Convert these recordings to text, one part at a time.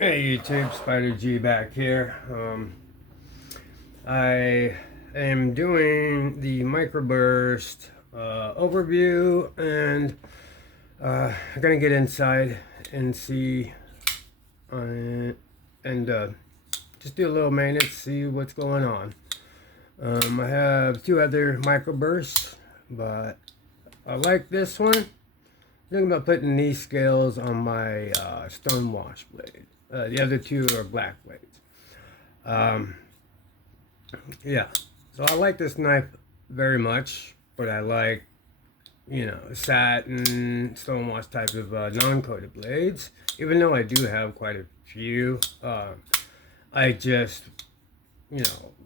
Hey YouTube, Spider G back here. I am doing the MicroBurst overview, and I'm gonna get inside and see and just do a little maintenance, see what's going on. I have two other MicroBursts, but I like this one. Thinking about putting these scales on my stone wash blade. The other two are black blades. Yeah, so I like this knife very much, but I like, satin, stone wash type of non-coated blades. Even though I do have quite a few, I just,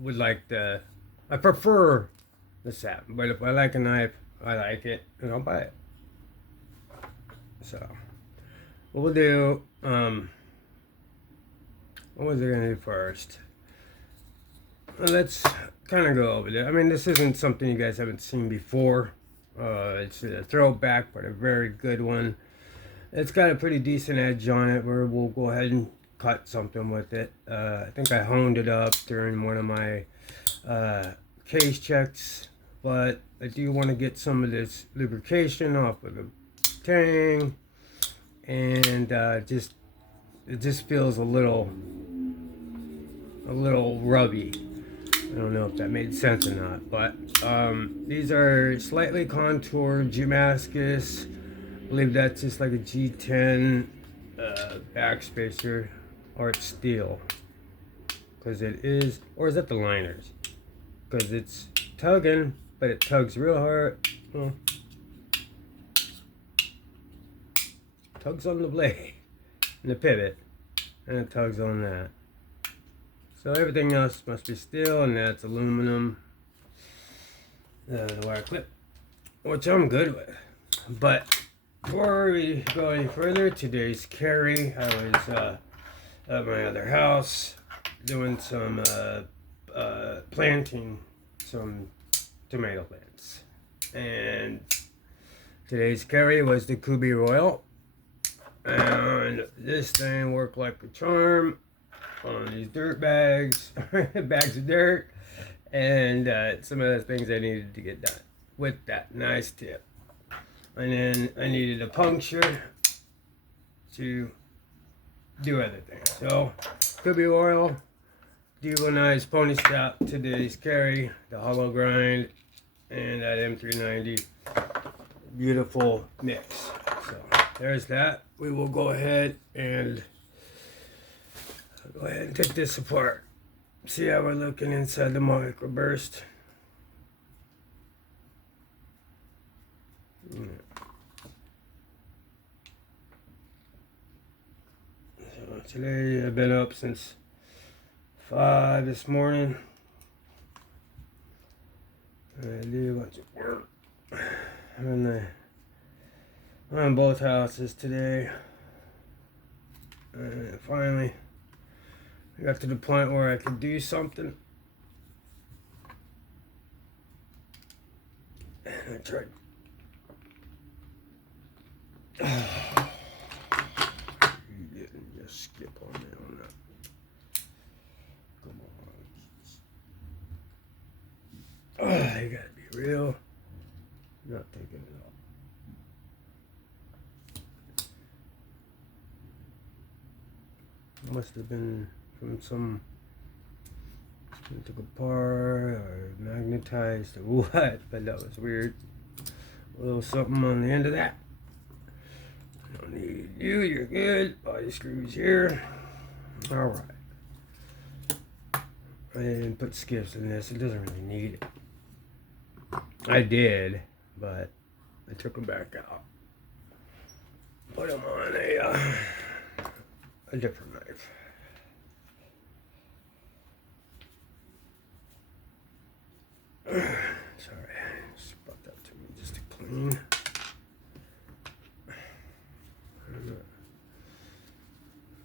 would like I prefer the satin. But if I like a knife, I like it, and I'll buy it. So, what we'll do, what was I going to do first? Well, let's kind of go over it. I mean, this isn't something you guys haven't seen before. It's a throwback, but a very good one. It's got a pretty decent edge on it where we'll go ahead and cut something with it. I think I honed it up during one of my case checks, but I do want to get some of this lubrication off of the tang, and it just feels a little rubby. I don't know if that made sense or not, but these are slightly contoured Gmas. I believe that's just like a G10 backspacer, or it's steel, because it is, or is that the liners? Because it's tugging, but it tugs real hard. Well, tugs on the blade and the pivot, and it tugs on that. So everything else must be steel, and that's aluminum. The wire clip, which I'm good with. But before we go any further, today's carry, I was at my other house doing some planting some tomato plants. And today's carry was the Kubi Royal. And this thing worked like a charm on these dirt bags, bags of dirt, and some of the things I needed to get done with that nice tip. And then I needed a puncture to do other things. So, Kubi oil, Nice pony stop, today's carry, the hollow grind, and that M390. Beautiful mix. So, there's that. We will go ahead and take this apart. See how we're looking inside the MicroBurst. So today I've been up since 5 this morning. I did a bunch of work on both houses today. And finally I got to the point where I could do something. And I tried. You didn't just skip on me on that. Come on. You gotta be real. Not taking it off. Must have been from some took apart or magnetized or what, but that was weird. A little something on the end of that. I don't need you, you're good. Body screws here. Alright. I didn't put skips in this, it doesn't really need it. I did, but I took them back out. Put them on a different knife. Sorry, just brought that to me just to clean.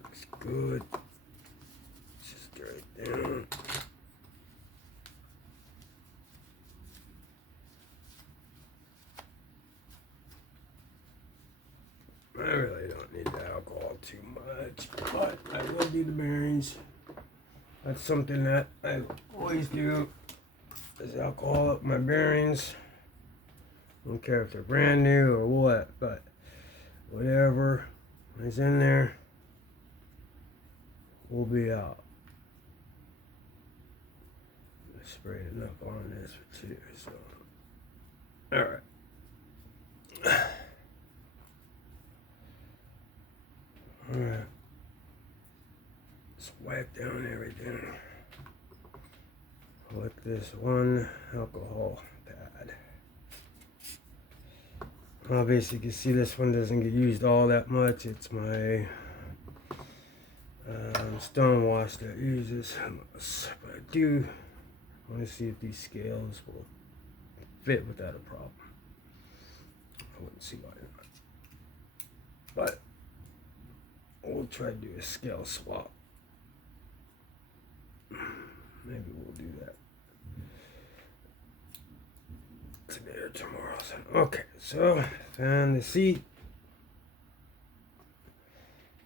Looks good. Just right down. I really don't need the alcohol too much, but I will do the bearings. That's something that I always do, is alcohol up my bearings. I don't care if they're brand new or what, but whatever is in there will be out. I sprayed enough on this too, so alright. Alright. Just wipe down everything with this one alcohol pad. Obviously you can see this one doesn't get used all that much. It's my stone wash that uses most. But I do want to see if these scales will fit without a problem. I wouldn't see why not. But we'll try to do a scale swap. Maybe we'll do that today or tomorrow. Okay, so found the seat.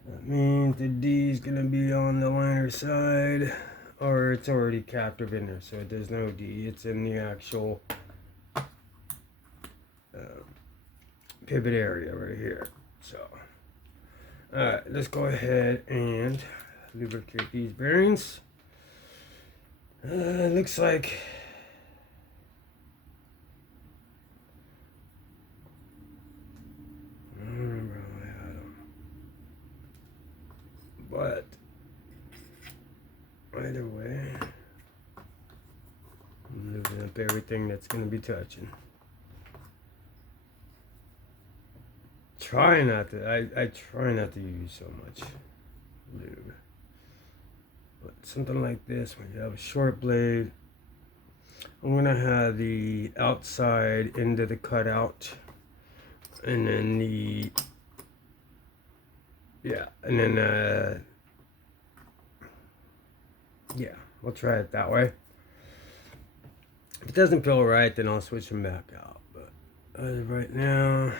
That means the D is going to be on the liner side, or it's already captive in there, so there's no D. It's in the actual pivot area right here. So, alright, let's go ahead and lubricate these bearings. Looks like I don't remember how I had them, but either way, I'm lubing up everything that's going to be touching. Try not to. I try not to use so much lube. But something like this, when you have a short blade, I'm gonna have the outside end of the cutout, and then we'll try it that way. If it doesn't feel right, then I'll switch them back out. But as of right now,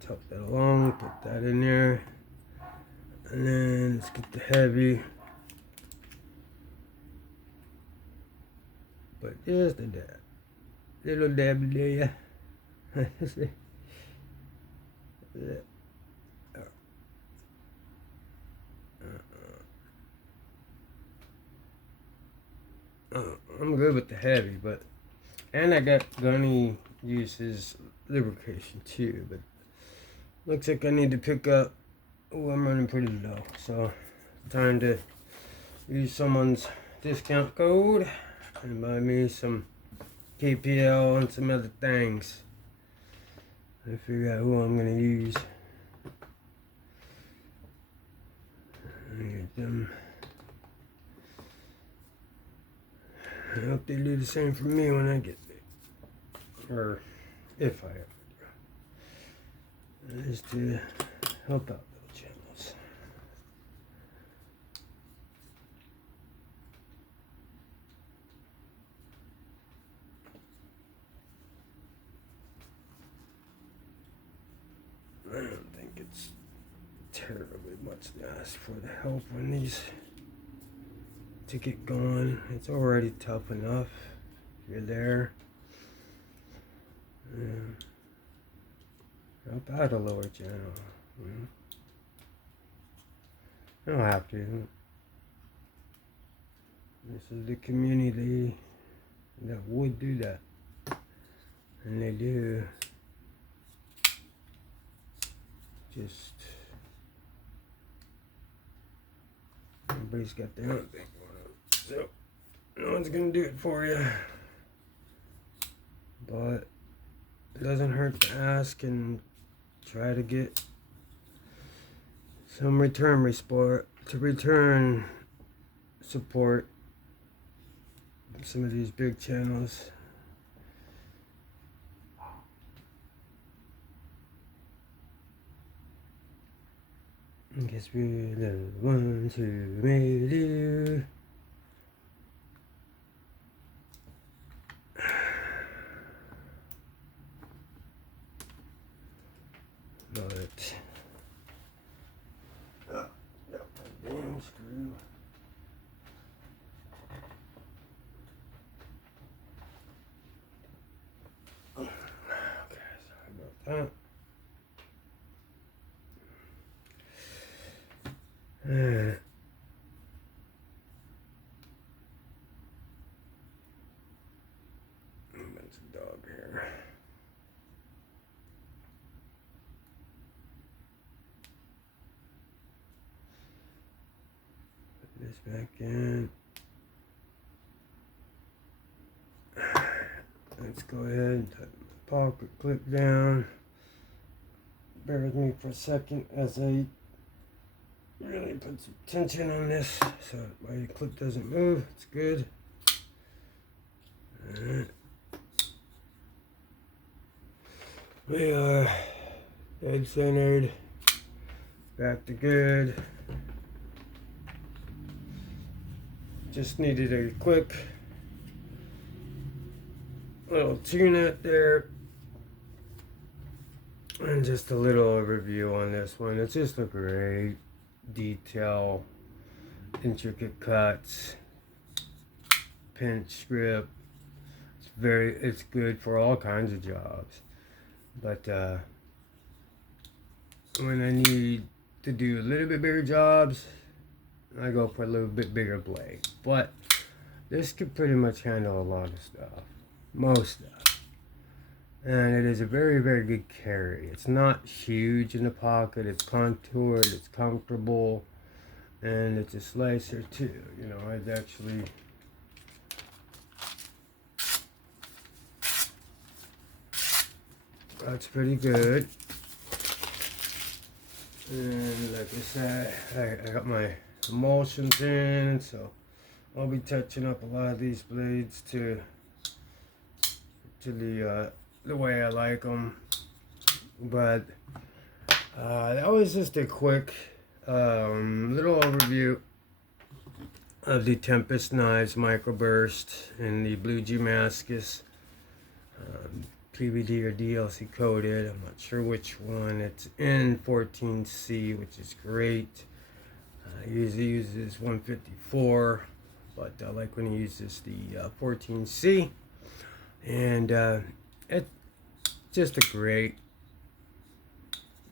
tuck that along, put that in there. And then let's get the heavy. But just a dab. Little dab there. I'm good with the heavy, but and I got Gunny uses lubrication too, but looks like I need to pick up. Oh, I'm running pretty low, so time to use someone's discount code and buy me some KPL and some other things. I figure out who I'm gonna use. Get them. I hope they do the same for me when I get there, or if I ever do. Just to help out little channels. I don't think it's terribly much to ask for the help when these to get going. It's already tough enough. If you're there. Help out a lower channel. I don't have to. This is the community that would do that. And they do. Just everybody's got their own thing going on. So no one's gonna do it for you. But it doesn't hurt to ask and try to get some return support some of these big channels. I guess we're the ones who made you. But yeah. screw. Okay, sorry about that. That's a dog here. Put this back in. Let's go ahead and tighten the pocket clip down. Bear with me for a second as I really put some tension on this so my clip doesn't move. It's good. Alright. We are dead centered. Back to good. Just needed a quick little tune-up there. And just a little overview on this one. It's just a great detail, intricate cuts, pinch grip. It's good for all kinds of jobs. But when I need to do a little bit bigger jobs, I go for a little bit bigger blade. But this could pretty much handle a lot of stuff, most stuff. And it is a very, very good carry. It's not huge in the pocket. It's contoured. It's comfortable. And it's a slicer too. You know, I've actually... That's pretty good. And like I said, I got my emulsions in. So I'll be touching up a lot of these blades to the way I like them. But that was just a quick little overview of the Tempest knives, MicroBurst, and the blue Gmas, PVD or DLC coated. I'm not sure which one. It's in 14C, which is great. I usually use this 154, but I like when he uses the 14C. And it's just a great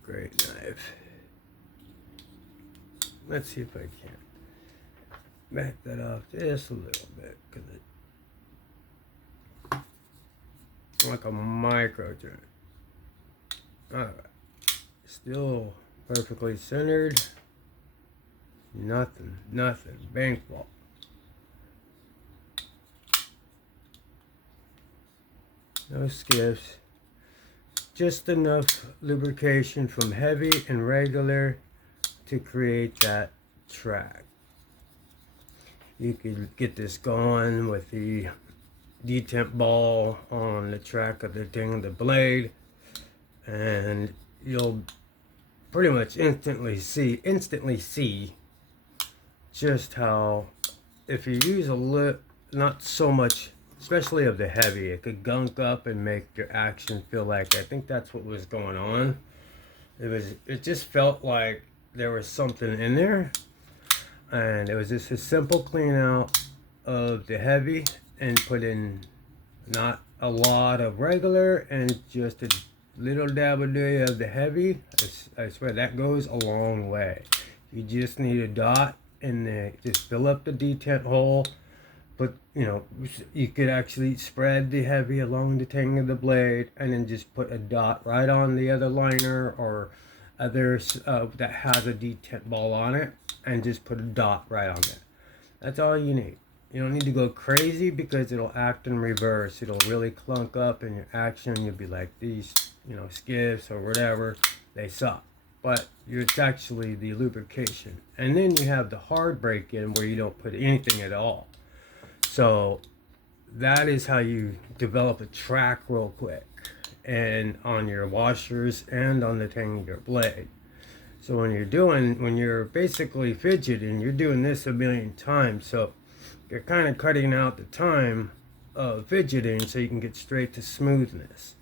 knife. Let's see if I can back that off just a little bit, because it's like a micro joint. Alright, still perfectly centered. Nothing, bank vault. No skiffs, just enough lubrication from heavy and regular to create that track. You could get this going with the detent ball on the track of the blade, and you'll pretty much instantly see just how, if you use not so much, especially of the heavy, it could gunk up and make your action feel like, I think that's what was going on. It just felt like there was something in there, and it was just a simple clean out of the heavy and put in not a lot of regular and just a little dab of the heavy. I swear that goes a long way. You just need a dot in there, just fill up the detent hole. But, you know, you could actually spread the heavy along the tang of the blade and then just put a dot right on the other liner or others that has a detent ball on it, and just put a dot right on there. That's all you need. You don't need to go crazy, because it'll act in reverse. It'll really clunk up in your action. You'll be like, these, you know, skiffs or whatever, they suck. But it's actually the lubrication. And then you have the hard break in where you don't put anything at all. So that is how you develop a track real quick, and on your washers and on the tang of your blade. So when you're basically fidgeting, you're doing this a million times. So you're kind of cutting out the time of fidgeting so you can get straight to smoothness.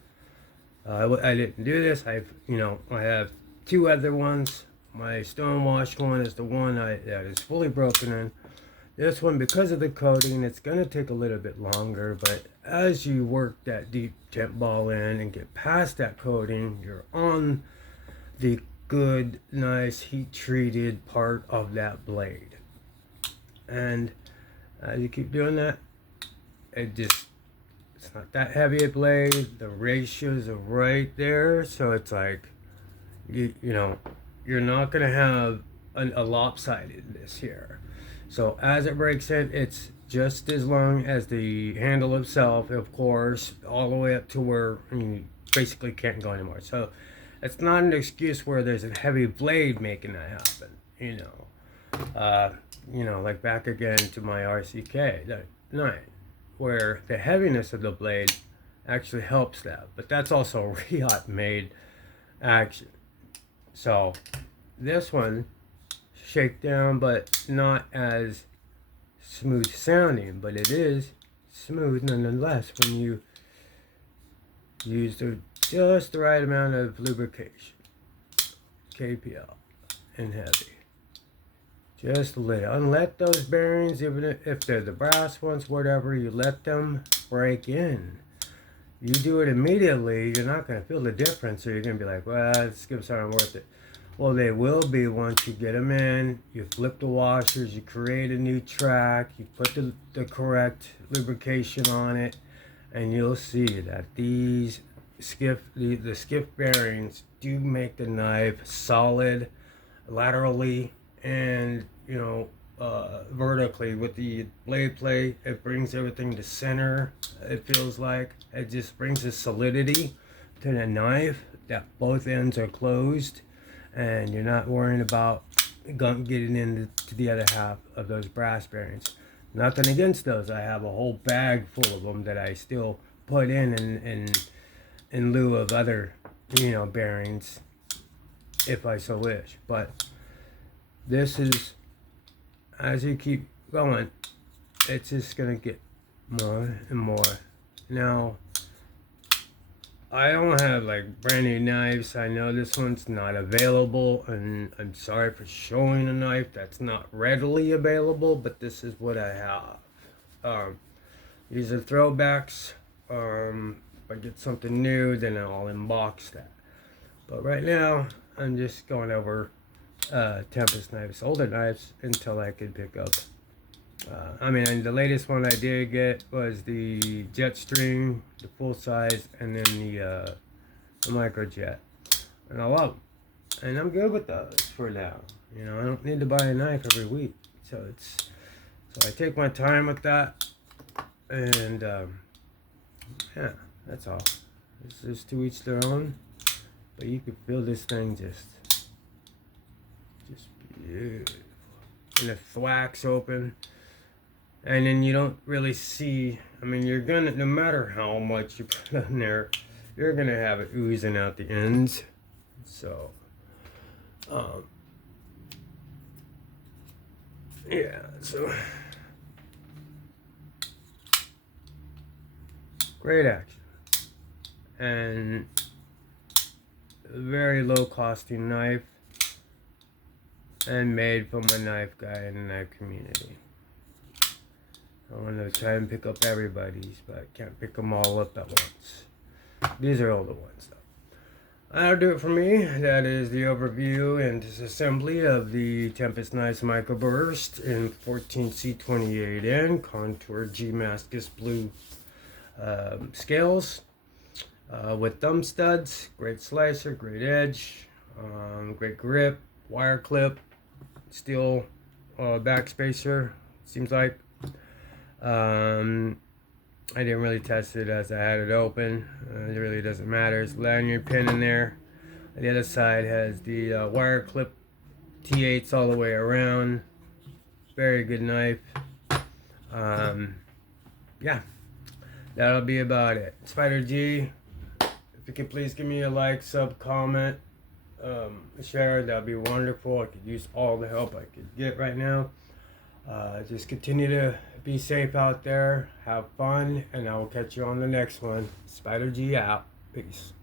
I didn't do this. I have two other ones My stone wash one is the one that is fully broken in. This one, because of the coating, it's going to take a little bit longer, but as you work that deep temp ball in and get past that coating, you're on the good, nice, heat-treated part of that blade. And as you keep doing that, it's not that heavy a blade. The ratios are right there, so it's like, you know, you're not going to have a lopsidedness here. So as it breaks in, it's just as long as the handle itself, of course, all the way up to where you basically can't go anymore. So it's not an excuse where there's a heavy blade making that happen, you know, like back again to my RCK, that 9, where the heaviness of the blade actually helps that. But that's also Riot made action. So this one, shakedown, but not as smooth sounding, but it is smooth nonetheless when you use just the right amount of lubrication. KPL and heavy. Just a little. And let those bearings, even if they're the brass ones, whatever, you let them break in. You do it immediately, you're not going to feel the difference, so you're going to be like, well, this skips aren't worth it. Well, they will be once you get them in, you flip the washers, you create a new track, you put the correct lubrication on it, and you'll see that these the skiff bearings do make the knife solid laterally and, you know, vertically. With the blade plate, it brings everything to center. It feels like it just brings a solidity to the knife that both ends are closed, and you're not worrying about getting into the other half of those brass bearings. Nothing against those. I have a whole bag full of them that I still put in lieu of other, you know, bearings, if I so wish. But this is, as you keep going, it's just gonna get more and more. Now, I don't have like brand new knives. I know this one's not available, and I'm sorry for showing a knife that's not readily available, but this is what I have. These are throwbacks. If I get something new, then I'll unbox that. But right now, I'm just going over Tempest knives, older knives, until I can pick up. I mean, the latest one I did get was the Jetstream, the full size, and then the Microjet. And I love them. And I'm good with those for now. You know, I don't need to buy a knife every week. So I take my time with that. And yeah, that's all. It's just to each their own. But you can feel this thing just beautiful. And the thwack's open. And then you don't really see, I mean, you're gonna, no matter how much you put on there, you're gonna have it oozing out the ends. So, yeah, so, great action. And a very low costing knife, and made from a knife guy in the knife community. I want to try and pick up everybody's, but I can't pick them all up at once. These are all the ones, though. That'll do it for me. That is the overview and disassembly of the Tempest Knives MicroBurst in 14C28N contour Gmas blue scales with thumb studs. Great slicer, great edge, great grip, wire clip, steel back spacer. Seems like. I didn't really test it as I had it open. It really doesn't matter. It's lanyard pin in there. The other side has the wire clip T8s all the way around. Very good knife. Yeah, that'll be about it. Spider G, if you could please give me a like, sub, comment, share, that'd be wonderful. I could use all the help I could get right now. Just continue to be safe out there, have fun, and I will catch you on the next one. Spider G out. Peace.